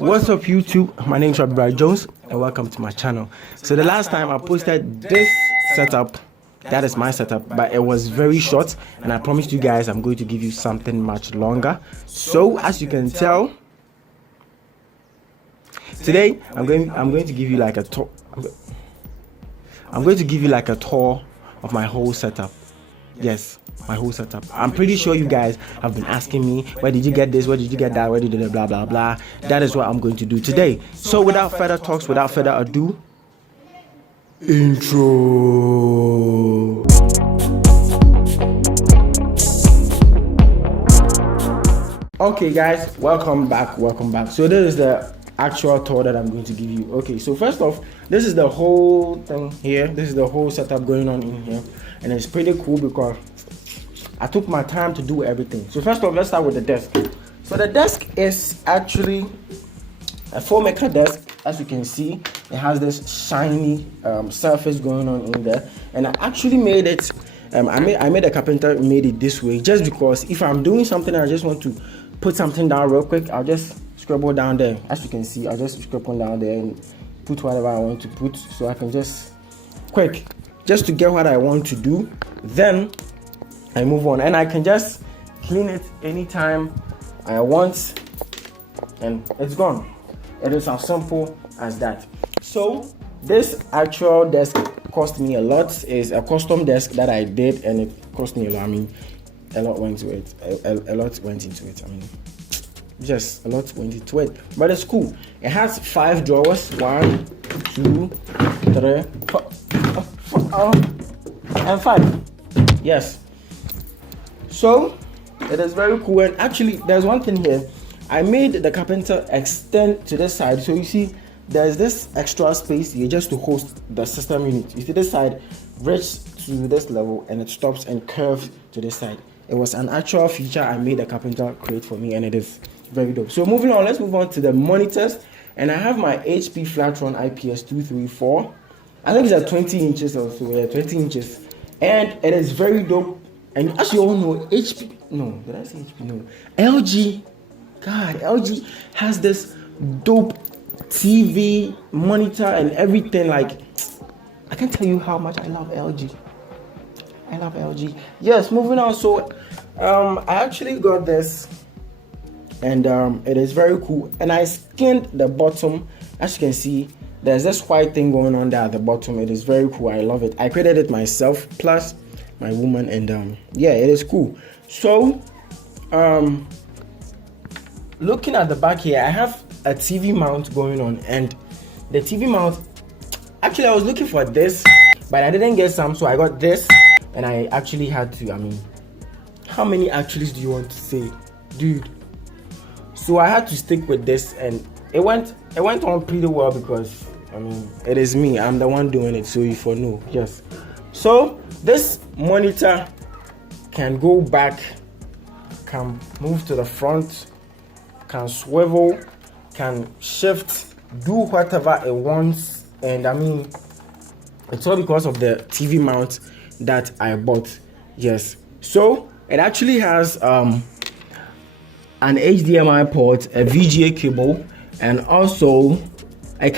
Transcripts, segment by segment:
What's up YouTube? My name is Robbie Jones and welcome to my channel. So the last time I posted this setup, that is my setup, but it was very short and I promised you guys I'm going to give you something much longer. So as you can tell, today I'm going to give you like a tour. I'm going to give you like a tour of my whole setup. Yes, my whole setup. I'm pretty sure you guys have been asking me, where did you get this, where did you get that, where did you do blah blah blah. That is what I'm going to do today. So without further talks, without further ado, intro. Okay guys, welcome back. So this is the actual tour that I'm going to give you. Okay, so first off, this is the whole thing here. This is the whole setup going on in here, and it's pretty cool because I took my time to do everything. So first off, let's start with the desk. So the desk is actually a filmmaker desk. As you can see, it has this shiny surface going on in there, and I actually made it. I made a carpenter made it this way just because if I'm doing something and I just want to put something down real quick, I'll just scribble down there. As you can see, I'll just scribble down there and put whatever I want to put, so I can just quick just to get what I want to do. Then I move on and I can just clean it anytime I want and it's gone. It is as simple as that. So this actual desk cost me a lot. It's a custom desk that I did and it cost me a lot. I mean, a lot went into it. A lot went into it. I mean, just a lot went into it, but it's cool. It has 5 drawers, 1, 2, 3, 4, and 5. Yes. So it is very cool, and actually there's one thing here. I made the carpenter extend to this side, so you see there's this extra space here just to host the system unit. You see this side reaches to this level and it stops and curves to this side. It was an actual feature I made the carpenter create for me, and it is very dope. So moving on, let's move on to the monitors, and I have my HP Flatron IPS 234. I think it's at 20 inches or so. Yeah, 20 inches, and it is very dope. And as you all know, LG, God, LG has this dope TV monitor and everything. Like, I can't tell you how much I love LG. Yes, moving on. So I actually got this, and it is very cool, and I skinned the bottom. As you can see, there's this white thing going on there at the bottom. It is very cool. I love it. I created it myself plus my woman, and yeah, it is cool. So looking at the back here, I have a TV mount going on, and the TV mount, actually I was looking for this, but I didn't get some, so I got this, and I actually had to, I mean, how many actuallys do you want to say, dude? So I had to stick with this, and it went on pretty well because, I mean, it is me, I'm the one doing it, so if you know, yes. So this monitor can go back, can move to the front, can swivel, can shift, do whatever it wants, and I mean, it's all because of the TV mount that I bought. Yes, so it actually has an HDMI port, a VGA cable, and also a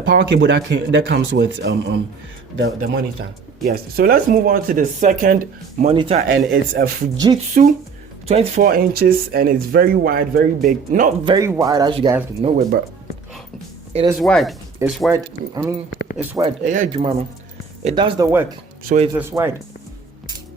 power cable that comes with the monitor. Yes, so let's move on to the second monitor, and it's a Fujitsu 24 inches, and it's very wide, very big. Not very wide as you guys can know it, but it is wide. It's wide. I mean, it's wide. It does the work, so it is wide.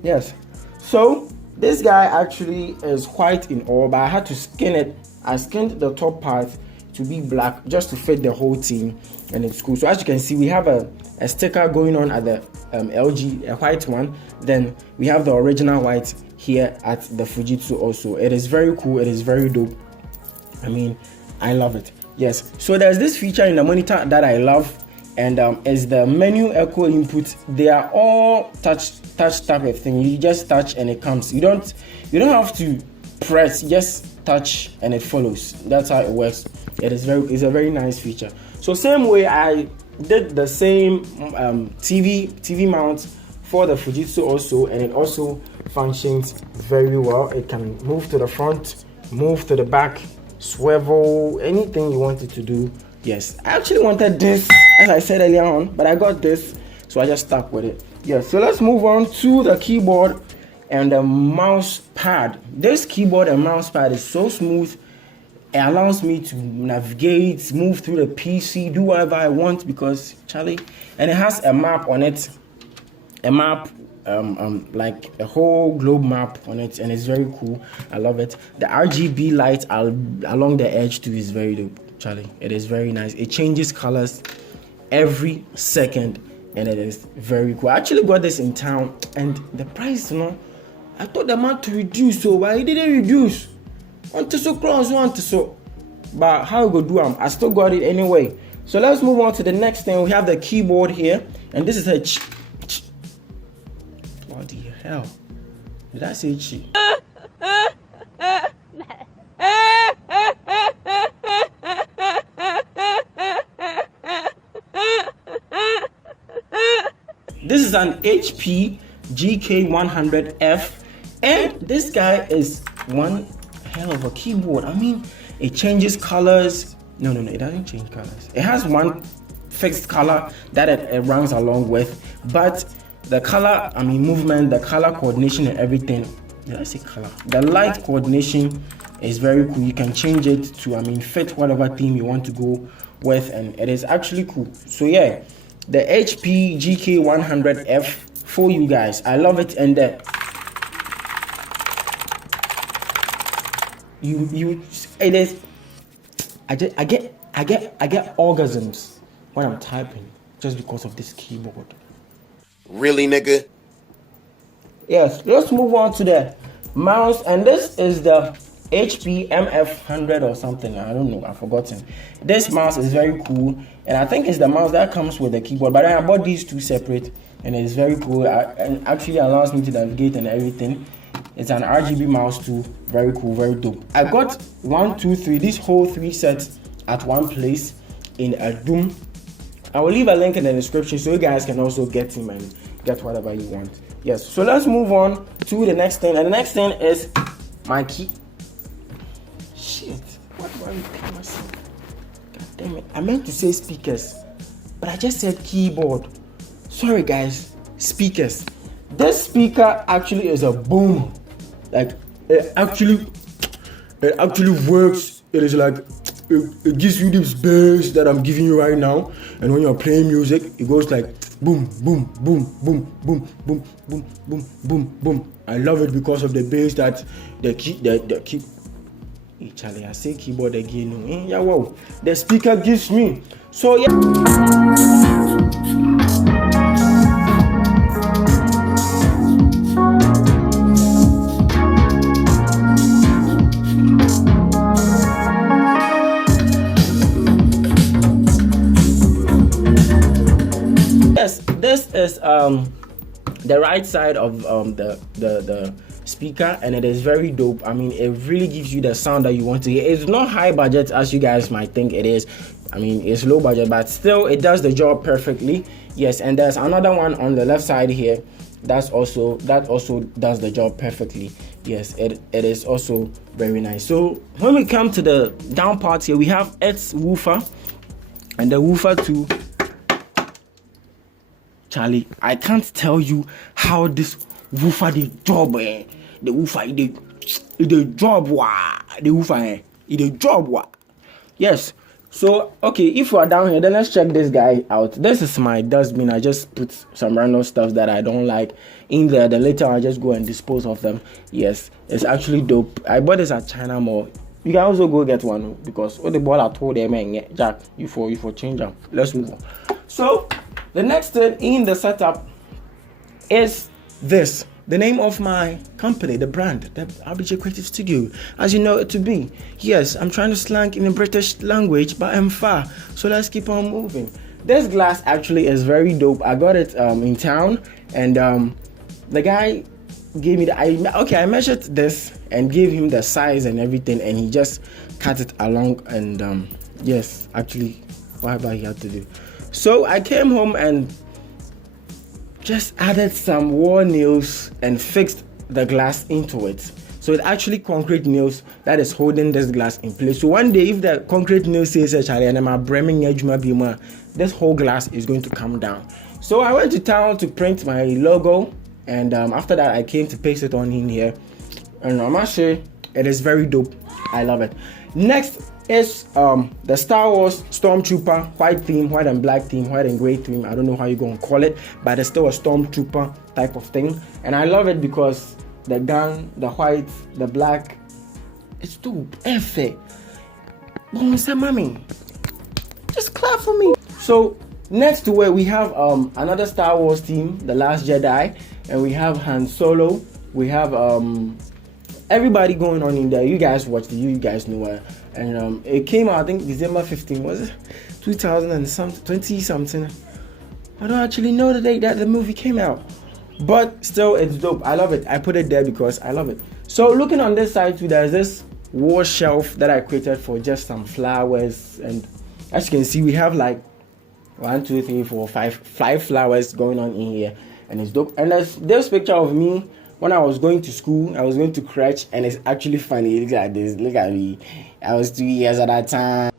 Yes. So this guy actually is white in all, but I had to skin it. I skinned the top part to be black just to fit the whole thing, and it's cool. So as you can see, we have a sticker going on at the LG, a white one. Then we have the original white here at the Fujitsu also. It is very cool. It is very dope. I mean, I love it. Yes. So there's this feature in the monitor that I love, and is the menu echo input. They are all touch type of thing. You just touch and it comes. You don't have to press. Just touch and it follows. That's how it works. It's a very nice feature. So same way I did the same TV mount for the Fujitsu also, and it also functions very well. It can move to the front, move to the back, swivel, anything you wanted to do. Yes, I actually wanted this, as I said earlier on, but I got this, so I just stuck with it. Yes, so let's move on to the keyboard and the mouse pad. This keyboard and mouse pad is so smooth. It allows me to navigate, move through the PC, do whatever I want, because Charlie, and it has a map on it, a map, like a whole globe map on it, and it's very cool. I love it. The RGB light along the edge too is very dope, Charlie. It is very nice. It changes colors every second, and it is very cool. I actually got this in town, and the price, I thought the amount to reduce, so but it didn't reduce. Want to so close, want to so, but how we go do I still got it anyway. So let's move on to the next thing. We have the keyboard here, and this is a what the hell? Did I say chi? This is an HP GK100F, and this guy is one hell of a keyboard. I mean, it changes colors. No, it doesn't change colors. It has one fixed color that it runs along with, but the color, movement, the color coordination and everything. Did I say color? The light coordination is very cool. You can change it to, fit whatever theme you want to go with, and it is actually cool. So yeah, the HP GK100F for you guys. I love it, and it is. I get orgasms when I'm typing just because of this keyboard. Really, nigga? Yes, let's move on to the mouse, and this is the HP MF100 or something. I don't know, I've forgotten. This mouse is very cool, and I think it's the mouse that comes with the keyboard, but I bought these two separate, and it's very cool, and actually allows me to navigate and everything. It's an RGB mouse too, very cool, very dope. I got 1, 2, 3, these whole 3 sets at one place in a Doom. I will leave a link in the description so you guys can also get him and get whatever you want. Yes, so let's move on to the next thing, and the next thing is my key. Shit, what do I repeat myself? God damn it, I meant to say speakers, but I just said keyboard. Sorry guys, speakers. This speaker actually is a boom. Like it actually works. It is like it gives you this bass that I'm giving you right now, and when you're playing music, it goes like boom, boom, boom, boom, boom, boom, boom, boom, boom, boom. I love it because of the bass that the key. Hey, Charlie, I say keyboard again. Yeah, wow. The speaker gives me. So yeah. This is the right side of the speaker, and it is very dope. It really gives you the sound that you want to hear. It's not high budget as you guys might think it is. It's low budget, but still it does the job perfectly. Yes, and there's another one on the left side here that also does the job perfectly. Yes, it is also very nice. So when we come to the down part here, we have its woofer, and the woofer too. Charlie, I can't tell you how this woofer the job, The woofer the job, The woofer, the job, Yes. So okay, if you are down here, then let's check this guy out. This is my dustbin. I just put some random stuff that I don't like in there. Then later I just go and dispose of them. Yes, it's actually dope. I bought this at China Mall. You can also go get one because all the ball I told them, Jack, you for change them. Let's move on. So the next thing in the setup is this. The name of my company, the brand, the RBJ Creative Studio, as you know it to be. Yes, I'm trying to slang in the British language, but I'm far. So let's keep on moving. This glass actually is very dope. I got it in town, and the guy gave me I measured this and gave him the size and everything, and he just cut it along, and yes, actually, whatever he had to do. So I came home and just added some wall nails and fixed the glass into it. So it's actually concrete nails that is holding this glass in place. So one day, if the concrete nail says this whole glass is going to come down. So I went to town to print my logo, and after that I came to paste it on in here, and I must say it is very dope. I love it. Next is the Star Wars Stormtrooper white theme, white and black theme, white and gray theme. I don't know how you're gonna call it, but it's still a Stormtrooper type of thing, and I love it because the gun, the white, the black, it's dope. Efe, mommy, just clap for me. So next to where we have another Star Wars theme, The Last Jedi, and we have Han Solo. We have everybody going on in there. You guys watched it, you guys know it. And it came out, I think December 15, was it 2000 and something, 20 something. I don't actually know the date that the movie came out, but still it's dope. I love it. I put it there because I love it. So looking on this side too, there's this wall shelf that I created for just some flowers, and as you can see, we have like 1, 2, 3, 4, 5 flowers going on in here, and it's dope. And there's this picture of me when I was going to school. I was going to crèche, and it's actually funny. Look at this. Look at me. I was 2 years at that time.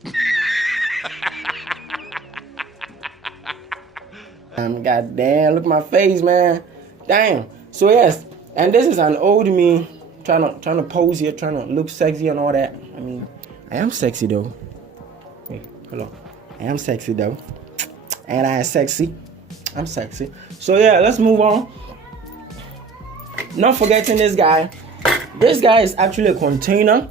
God damn, look at my face, man. Damn. So yes, and this is an old me trying to pose here, trying to look sexy and all that. I mean, I am sexy though. Wait, hello. I am sexy though. And I am sexy. I'm sexy. So yeah, let's move on. Not forgetting this guy. This guy is actually a container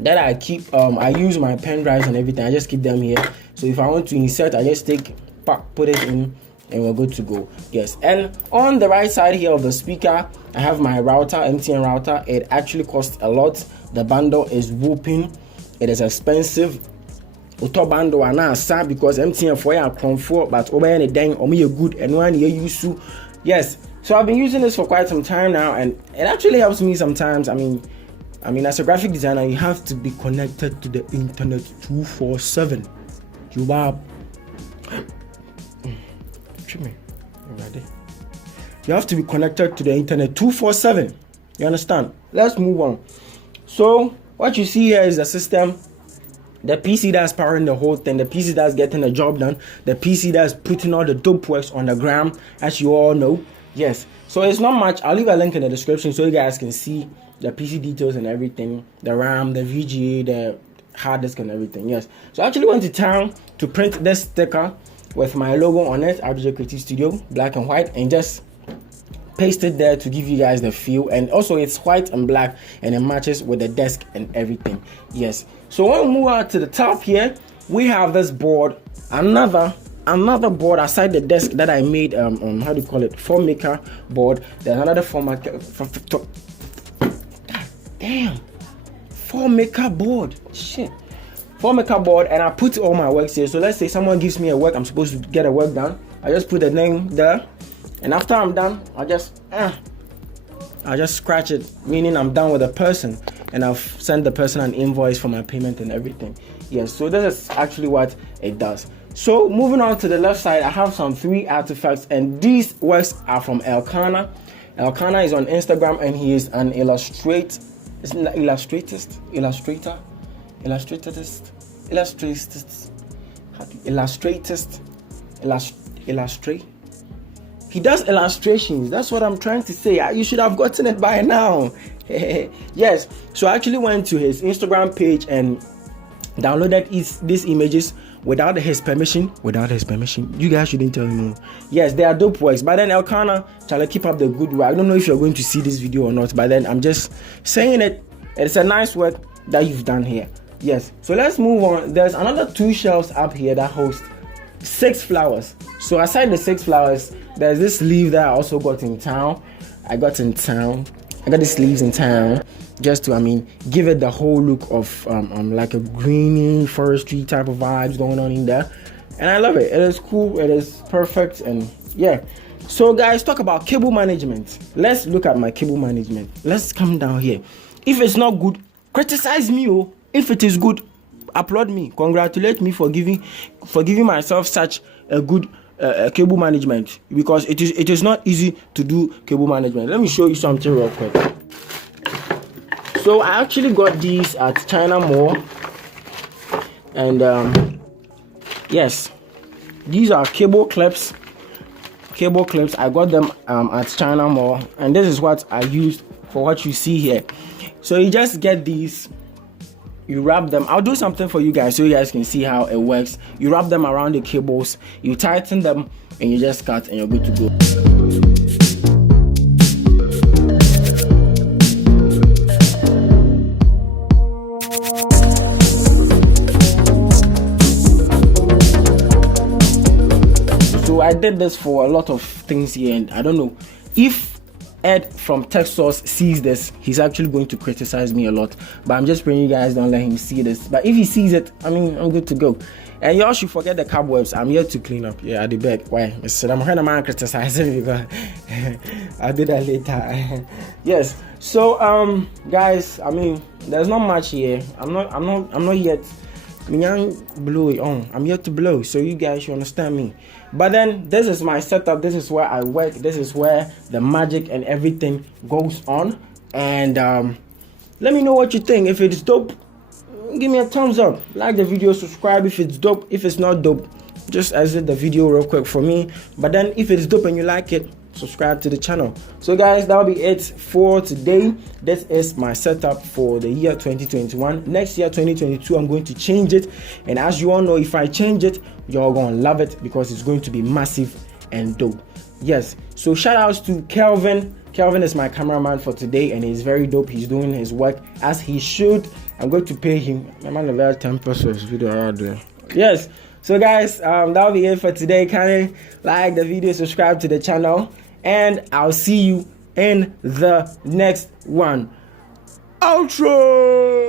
that I keep. I use my pen drives and everything. I just keep them here. So if I want to insert, I just put it in, and we're good to go. Yes. And on the right side here of the speaker, I have my router, MTN router. It actually costs a lot. The bundle is whooping. It is expensive. Auto bundle and because MTN for your comfort, but over any dang or me good and one you used to. Yes. So I've been using this for quite some time now, and it actually helps me sometimes. I mean, as a graphic designer, you have to be connected to the internet 247. You are. You have to be connected to the internet 247. You understand? Let's move on. So what you see here is the system, the PC that's powering the whole thing, the PC that's getting the job done, the PC that's putting all the dope works on the gram, as you all know. Yes, so it's not much. I'll leave a link in the description so you guys can see the PC details and everything, the RAM, the VGA, the hard disk and everything. Yes, so I actually went to town to print this sticker with my logo on it, RBJ Creative Studio, black and white, and just paste it there to give you guys the feel. And also it's white and black, and it matches with the desk and everything. Yes, so when we move out to the top here, we have this board, another board aside the desk that I made on, how do you call it, form maker board. There's another form maker board, form maker board, and I put all my works here. So let's say someone gives me a work, I'm supposed to get a work done, I just put the name there, and after I'm done, I just scratch it, meaning I'm done with the person, and I'll send the person an invoice for my payment and everything. Yes, so this is actually what it does. So moving on to the left side, I have some 3 artifacts, and these works are from Elkanah. Elkanah is on Instagram, and he is an illustrator. He does illustrations. That's what I'm trying to say. You should have gotten it by now. Yes. So I actually went to his Instagram page and downloaded these images without his permission. You guys shouldn't tell him. Yes, they are dope works. But then Elkanah, shall I keep up the good work? I don't know if you're going to see this video or not, but then I'm just saying it. It's a nice work that you've done here. Yes. So let's move on. There's another 2 shelves up here that host 6 flowers. So aside the 6 flowers, there's this sleeve that I also got in town. I got these sleeves in town just to, give it the whole look of like a greeny forestry type of vibes going on in there, and I love it. It is cool. It is perfect, and yeah. So guys, talk about cable management. Let's look at my cable management. Let's come down here. If it's not good, criticize me. Oh, if it is good, applaud me, congratulate me for giving myself such a good cable management, because it is not easy to do cable management. Let me show you something real quick. So I actually got these at China Mall, and yes, these are cable clips. I got them at China Mall, and this is what I used for what you see here. So you just get these, you wrap them. I'll do something for you guys so you guys can see how it works. You wrap them around the cables, you tighten them, and you just cut, and you're good to go. So I did this for a lot of things here, and I don't know if Ed from TechSource sees this, he's actually going to criticize me a lot, but I'm just praying you guys don't let him see this. But if he sees it, I mean, I'm good to go. And y'all should forget the cobwebs. I'm here to clean up. Yeah, at the back. Why? I'm hearing a man criticizing because I'll do that later. Yes. So guys, I mean, there's not much here. I'm not yet blow it on. I'm here to blow, so you guys should understand me. But then this is my setup. This is where I work. This is where the magic and everything goes on. And let me know what you think. If it's dope, give me a thumbs up. Like the video, subscribe if it's dope. If it's not dope, just exit the video real quick for me. But then if it's dope and you like it, subscribe to the channel. So guys, that'll be it for today. This is my setup for the year 2021. Next year 2022, I'm going to change it, and as you all know, if I change it, you're gonna love it because it's going to be massive and dope. Yes, so shout outs to Kelvin. Kelvin is my cameraman for today, and he's very dope. He's doing his work as he should. I'm going to pay him. I'm on a very 10 pesos video out there. Yes, so guys, that'll be it for today. Kindly like the video, subscribe to the channel, and I'll see you in the next one. Outro.